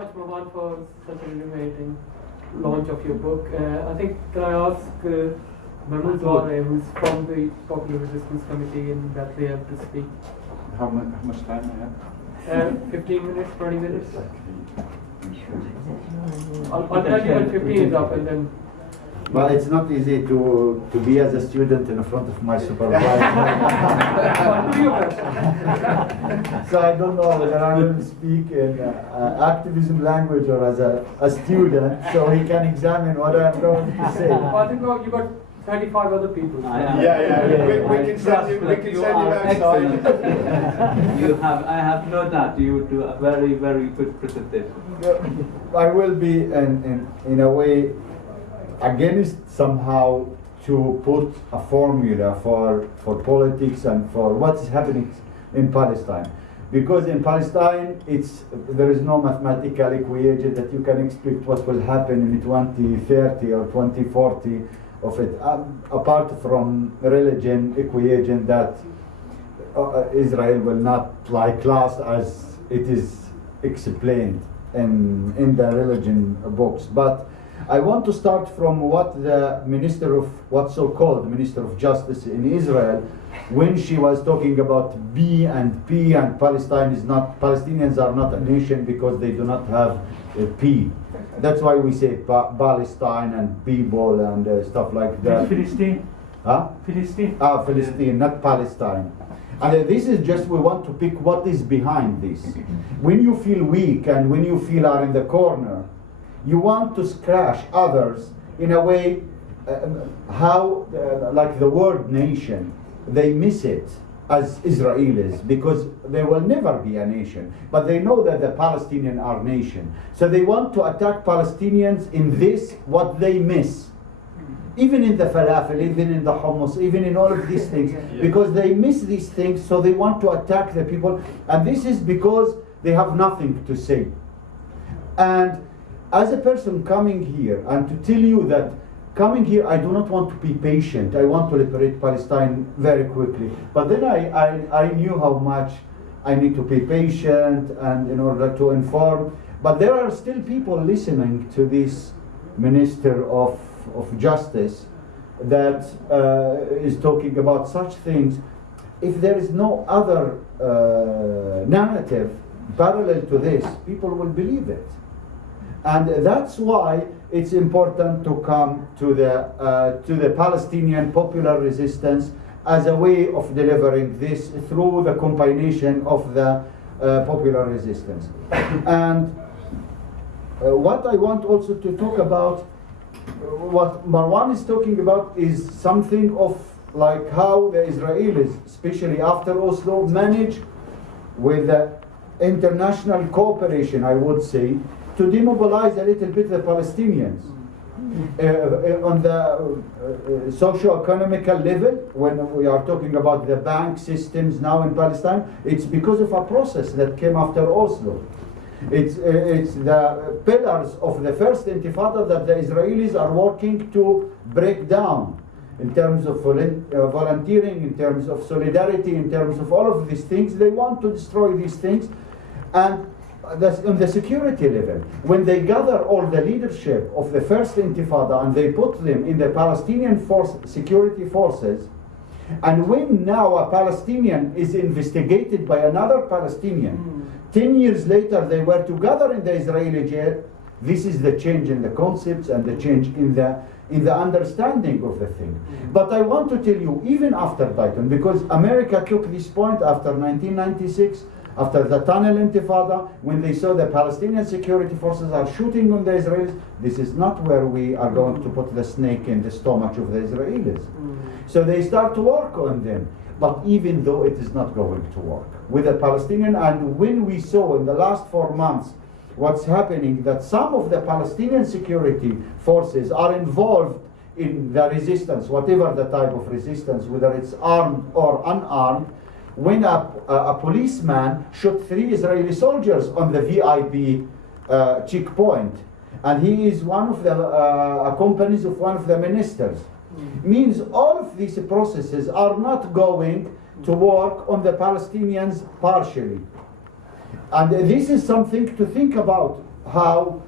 much, Marwan, for such an illuminating launch of your book. I think, can I ask Mahmoud Zawahra, who's from the Popular Resistance Committee in Bethlehem, to speak? How much time I have? 15 minutes, 20 minutes? I'll tell you when 15 is up and then... Well, it's not easy to be as a student in front of my supervisor. So I don't know whether I will speak in activism language or as a student, so he can examine what I'm going to say. Well, I think you got 35 other people. We can send you outside. I have no doubt you do a very, very good presentation. I will be in a way against somehow to put a formula for politics and for what is happening in Palestine. Because in Palestine, there is no mathematical equation that you can expect what will happen in 2030 or 2040 of it, apart from religion equation that Israel will not class as it is explained in the religion books. But I want to start from what the what's so-called Minister of Justice in Israel, when she was talking about B and P and Palestinians are not a nation because they do not have a P. That's why we say Palestine and people and stuff like that. Philistine. Huh? Philistine. Philistine, not Palestine. And this is just, we want to pick what is behind this. When you feel weak and when you feel are in the corner, you want to scratch others in a way like the word nation, they miss it as Israelis because they will never be a nation. But they know that the Palestinians are nation. So they want to attack Palestinians in this, what they miss. Even in the falafel, even in the hummus, even in all of these things. Because they miss these things, so they want to attack the people. And this is because they have nothing to say. And as a person coming here, and to tell you that coming here, I do not want to be patient. I want to liberate Palestine very quickly. But then I knew how much I need to be patient and in order to inform. But there are still people listening to this Minister of Justice that is talking about such things. If there is no other narrative parallel to this, people will believe it. And that's why it's important to come to the Palestinian popular resistance as a way of delivering this through the combination of the popular resistance. And what I want also to talk about, what Marwan is talking about, is something of like how the Israelis, especially after Oslo, manage with the international cooperation, I would say, to demobilize a little bit the Palestinians on the socio-economical level. When we are talking about the bank systems now in Palestine, it's because of a process that came after Oslo. It's the pillars of the first intifada that the Israelis are working to break down in terms of volunteering, in terms of solidarity, in terms of all of these things. They want to destroy these things. And on the security level, when they gather all the leadership of the first intifada and they put them in the Palestinian security forces, and when now a Palestinian is investigated by another Palestinian, 10 years later they were together in the Israeli jail, this is the change in the concepts and the change in the understanding of the thing. But I want to tell you, even after Dayton, because America took this point after 1996, after the tunnel intifada, when they saw the Palestinian security forces are shooting on the Israelis, this is not where we are going to put the snake in the stomach of the Israelis. So they start to work on them. But even though it is not going to work with the Palestinian, and when we saw in the last 4 months what's happening, that some of the Palestinian security forces are involved in the resistance, whatever the type of resistance, whether it's armed or unarmed, when a policeman shot 3 Israeli soldiers on the VIP checkpoint, and he is one of the companies of one of the ministers, means all of these processes are not going to work on the Palestinians partially. And this is something to think about how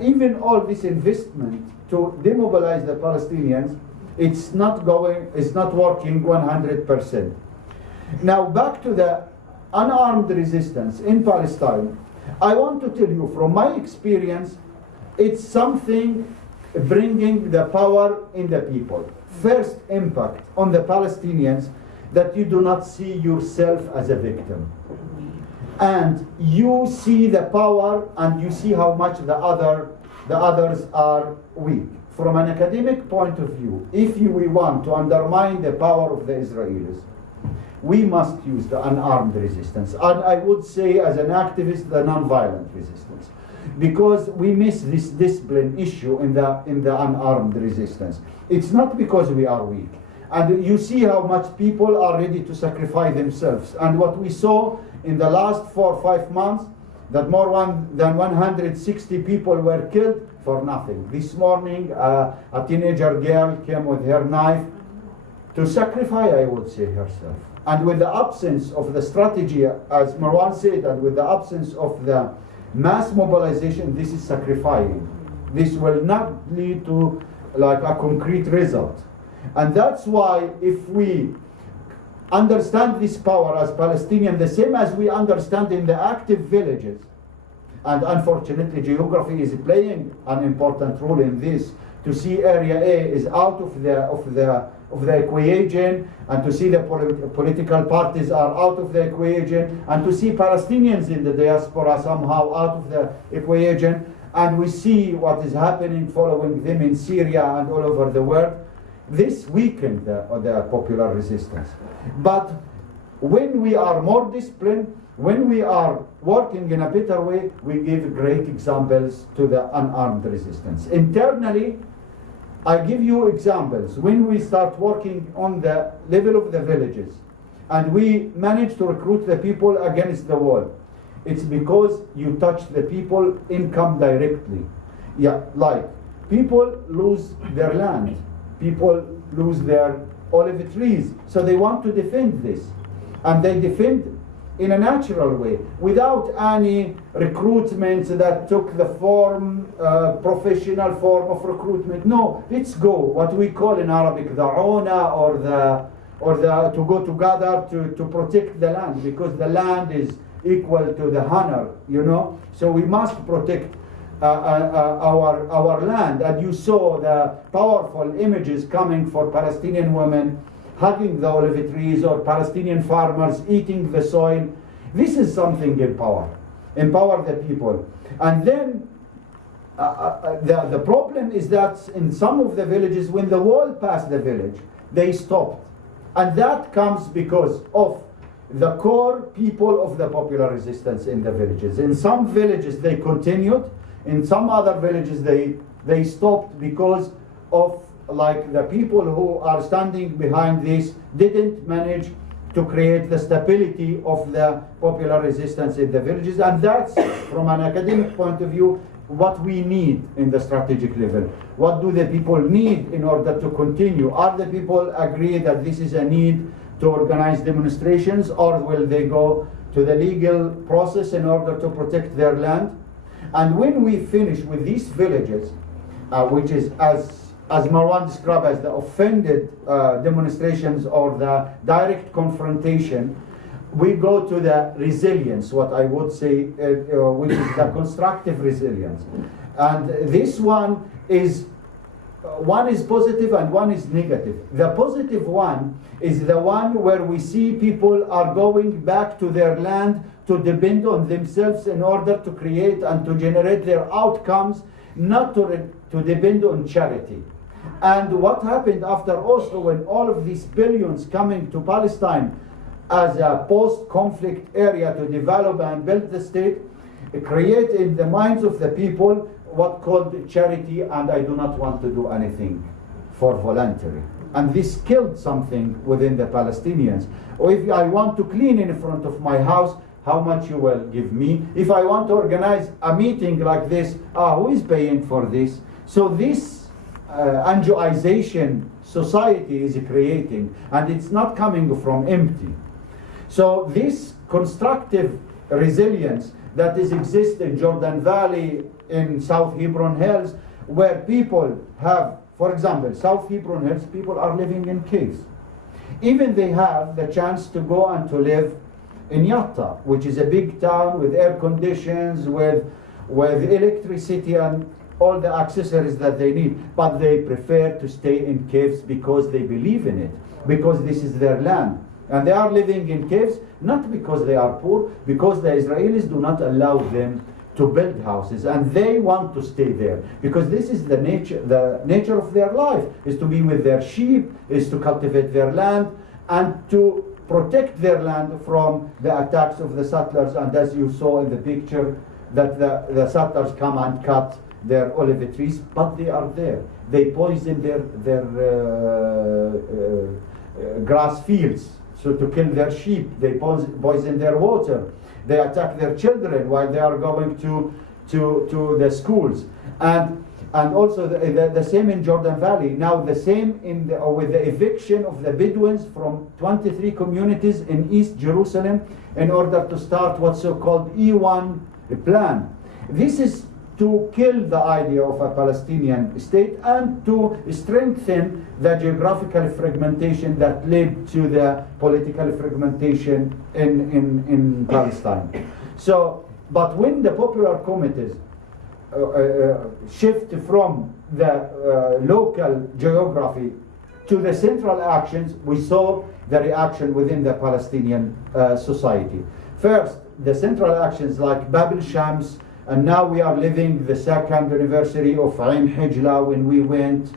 even all this investment to demobilize the Palestinians, it's not working 100%. Now back to the unarmed resistance in Palestine, I want to tell you from my experience, it's something bringing the power in the people. First impact on the Palestinians, that you do not see yourself as a victim. And you see the power and you see how much the others are weak. From an academic point of view, if we want to undermine the power of the Israelis, we must use the unarmed resistance. And I would say, as an activist, the non-violent resistance. Because we miss this discipline issue in the unarmed resistance. It's not because we are weak. And you see how much people are ready to sacrifice themselves. And what we saw in the last 4 or 5 months, that more than 160 people were killed for nothing. This morning, a teenager girl came with her knife to sacrifice, I would say, herself. And with the absence of the strategy, as Marwan said, and with the absence of the mass mobilization, this is sacrificing. This will not lead to like a concrete result. And that's why if we understand this power as Palestinian, the same as we understand in the active villages, and unfortunately geography is playing an important role in this, to see area A is out of the equation, and to see the political parties are out of the equation, and to see Palestinians in the diaspora somehow out of the equation, and we see what is happening following them in Syria and all over the world. This weakened the popular resistance. But when we are more disciplined, when we are working in a better way, we give great examples to the unarmed resistance. Internally, I give you examples. When we start working on the level of the villages, and we manage to recruit the people against the wall, it's because you touch the people income directly. Yeah, like people lose their land, people lose their olive trees, so they want to defend this, and they defend in a natural way, without any recruitment that took the professional form of recruitment. No, let's go, what we call in Arabic the ona, or the to go together to protect the land, because the land is equal to the honor, so we must protect our land. And you saw the powerful images coming for Palestinian women hugging the olive trees, or Palestinian farmers eating the soil. This is something empower the people. And then the problem is that in some of the villages, when the wall passed the village, they stopped. And that comes because of the core people of the popular resistance in the villages. In some villages they continued, in some other villages they stopped because of like the people who are standing behind this didn't manage to create the stability of the popular resistance in the villages. And that's, from an academic point of view, what we need in the strategic level. What do the people need in order to continue? Are the people agree that this is a need to organize demonstrations, or will they go to the legal process in order to protect their land? And when we finish with these villages, which is as Marwan described as the offended demonstrations or the direct confrontation, we go to the resilience, what I would say, which is the constructive resilience. And this one is positive and one is negative. The positive one is the one where we see people are going back to their land to depend on themselves in order to create and to generate their outcomes, not to depend on charity. And what happened after Oslo, when all of these billions coming to Palestine as a post-conflict area to develop and build the state, create in the minds of the people what called charity, and I do not want to do anything for voluntary. And this killed something within the Palestinians. Or if I want to clean in front of my house, how much you will give me? If I want to organize a meeting like this, who is paying for this? So this angoization society is creating, and it's not coming from empty. So this constructive resilience that exist in Jordan Valley, in South Hebron Hills, where people have, for example, South Hebron Hills, people are living in caves. Even they have the chance to go and to live in Yatta, which is a big town with air conditions, with electricity and all the accessories that they need, but they prefer to stay in caves because they believe in it, because this is their land. And they are living in caves not because they are poor, because the Israelis do not allow them to build houses, and they want to stay there because this is the nature of their life, is to be with their sheep, is to cultivate their land and to protect their land from the attacks of the settlers. And as you saw in the picture, that the settlers come and cut their olive trees, but they are there. They poison their grass fields, so to kill their sheep. They poison their water. They attack their children while they are going to the schools, and also the same in Jordan Valley. Now the same with the eviction of the Bedouins from 23 communities in East Jerusalem in order to start what's so-called E1 plan. This is to kill the idea of a Palestinian state and to strengthen the geographical fragmentation that led to the political fragmentation in Palestine. So, but when the popular committees shift from the local geography to the central actions, we saw the reaction within the Palestinian society. First, the central actions like Bab el-Shams, and now we are living the second anniversary of Ain Hijla, when we went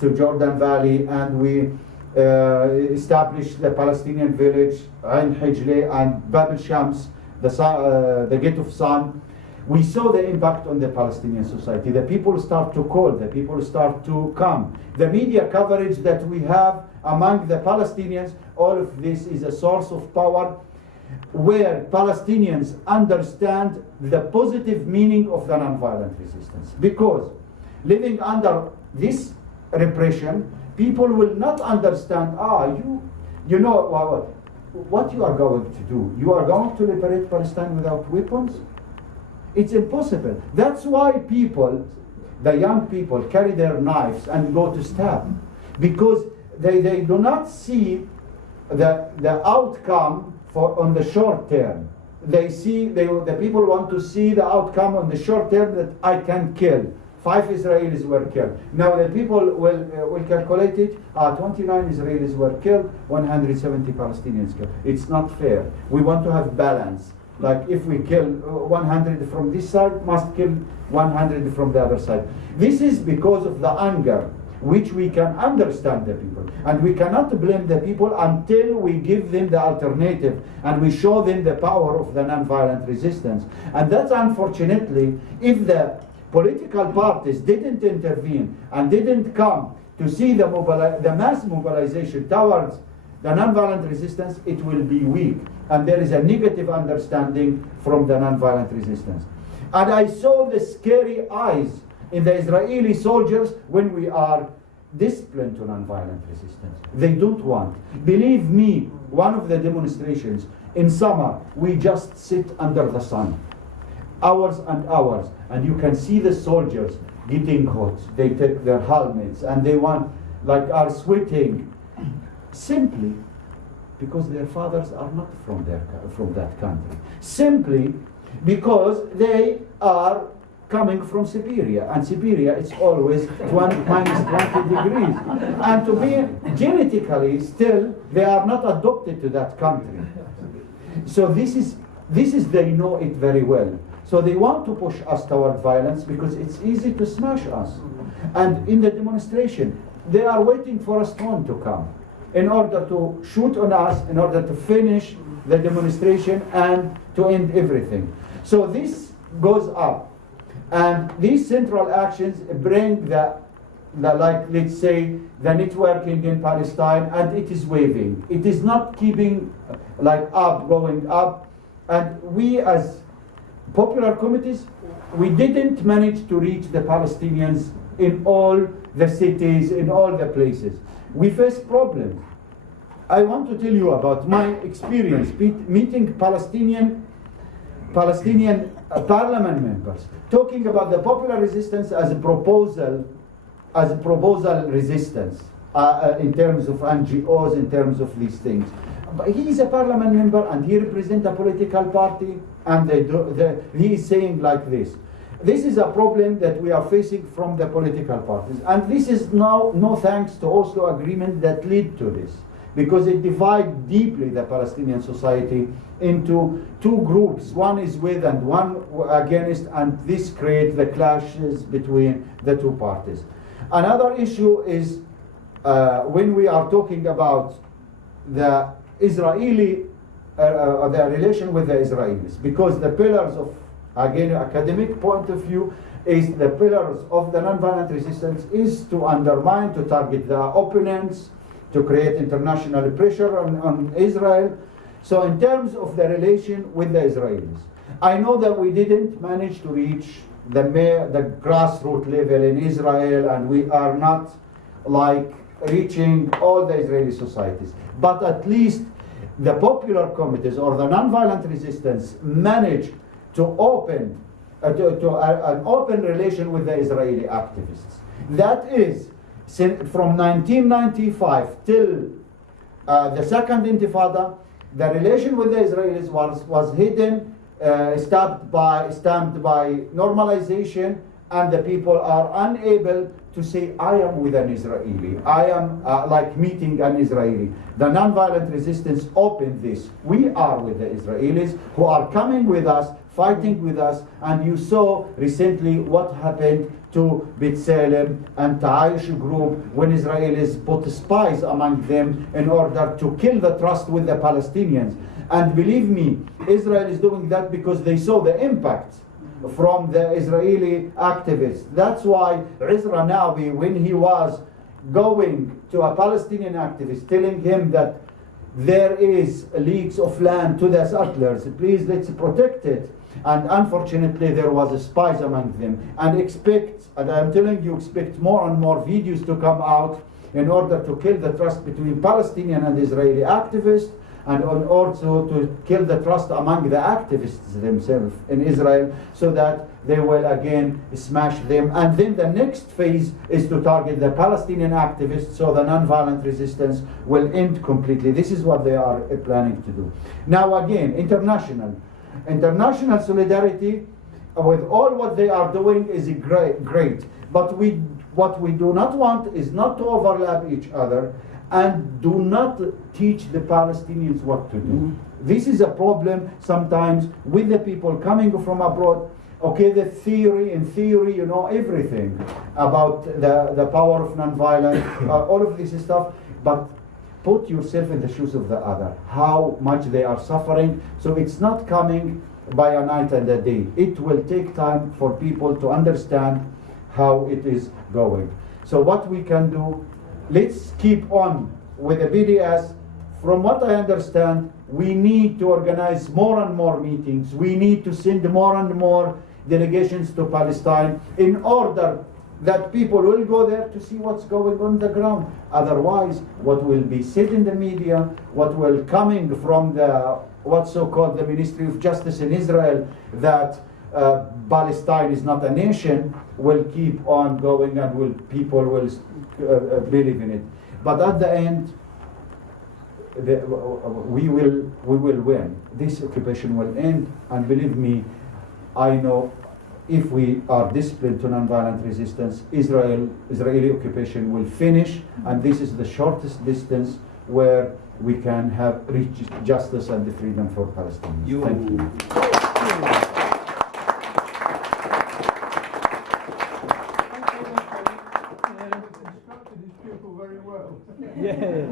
to Jordan Valley and we established the Palestinian village, Ain Hijla and Bab el-Shams, the Gate of Sun. We saw the impact on the Palestinian society. The people start to call, the people start to come. The media coverage that we have among the Palestinians, all of this is a source of power where Palestinians understand the positive meaning of the nonviolent resistance. Because living under this repression, people will not understand, you know what you are going to do. You are going to liberate Palestine without weapons? It's impossible. That's why people, the young people, carry their knives and go to stab. Because they do not see the outcome on the short term. The people want to see the outcome on the short term, that I can kill. 5 Israelis were killed. Now the people will calculate it. 29 Israelis were killed, 170 Palestinians killed. It's not fair. We want to have balance. Like if we kill 100 from this side, must kill 100 from the other side. This is because of the anger, which we can understand the people. And we cannot blame the people until we give them the alternative and we show them the power of the nonviolent resistance. And that's unfortunately, if the political parties didn't intervene and didn't come to see the mass mobilization towards the nonviolent resistance, it will be weak. And there is a negative understanding from the nonviolent resistance. And I saw the scary eyes in the Israeli soldiers when we are disciplined to nonviolent resistance. They don't want. Believe me, one of the demonstrations in summer, we just sit under the sun, hours and hours, and you can see the soldiers getting hot. They take their helmets and they are sweating, simply because their fathers are not from that country. Simply because they are coming from Siberia, and Siberia is always minus 20 degrees. And to be genetically still, they are not adopted to that country. So this is they know it very well. So they want to push us toward violence because it's easy to smash us. And in the demonstration, they are waiting for a stone to come in order to shoot on us, in order to finish the demonstration and to end everything. So this goes up. And these central actions bring let's say, the networking in Palestine, and it is waving. It is not keeping going up. And we as popular committees, we didn't manage to reach the Palestinians in all the cities, in all the places. We face problems. I want to tell you about my experience meeting Palestinian Palestinian parliament members talking about the popular resistance as a proposal resistance in terms of NGOs, in terms of these things. But he is a parliament member and he represents a political party, and he is saying like this. This is a problem that we are facing from the political parties, and this is now no thanks to Oslo Agreement that lead to this, because it divides deeply the Palestinian society into two groups. One is with and one against, and this creates the clashes between the two parties. Another issue is when we are talking about the Israeli, the relation with the Israelis, because the pillars of, again, academic point of view, is the pillars of the nonviolent resistance is to undermine, to target the opponents, to create international pressure on Israel. So in terms of the relation with the Israelis, I know that we didn't manage to reach the grassroots level in Israel, and we are not like reaching all the Israeli societies. But at least the popular committees or the nonviolent resistance managed to open an open relation with the Israeli activists. That is, from 1995 till the Second Intifada, the relation with the Israelis was hidden, stamped by normalization, and the people are unable to say, I am with an Israeli, I am like meeting an Israeli. The nonviolent resistance opened this. We are with the Israelis who are coming with us, fighting with us, and you saw recently what happened to B'Tselem and Ta'ayush group when Israelis put spies among them in order to kill the trust with the Palestinians. And believe me, Israel is doing that because they saw the impact from the Israeli activists. That's why Izra Nawi, when he was going to a Palestinian activist telling him that there is leaks of land to the settlers, please let's protect it. And unfortunately there was spies among them. And I'm telling you, expect more and more videos to come out in order to kill the trust between Palestinian and Israeli activists, and also to kill the trust among the activists themselves in Israel, so that they will again smash them. And then the next phase is to target the Palestinian activists, so the nonviolent resistance will end completely. This is what they are planning to do. Now again, international solidarity with all what they are doing is great. But what we do not want is not to overlap each other, and do not teach the Palestinians what to do. This is a problem sometimes with the people coming from abroad. Okay, in theory, you know everything about the power of nonviolence, all of this stuff, but put yourself in the shoes of the other, how much they are suffering. So it's not coming by a night and a day. It will take time for people to understand how it is going. So what we can do, let's keep on with the BDS. From what I understand, we need to organize more and more meetings. We need to send more and more delegations to Palestine in order that people will go there to see what's going on the ground. Otherwise, what will be said in the media, what will coming from the what's so-called the Ministry of Justice in Israel, that Palestine is not a nation, will keep on going, and people will believe in it. But at the end, we will win. This occupation will end, and believe me, I know if we are disciplined to nonviolent resistance, Israeli occupation will finish, and this is the shortest distance where we can have reach justice and the freedom for Palestinians. Thank you. Instructed his pupil very well. Yeah.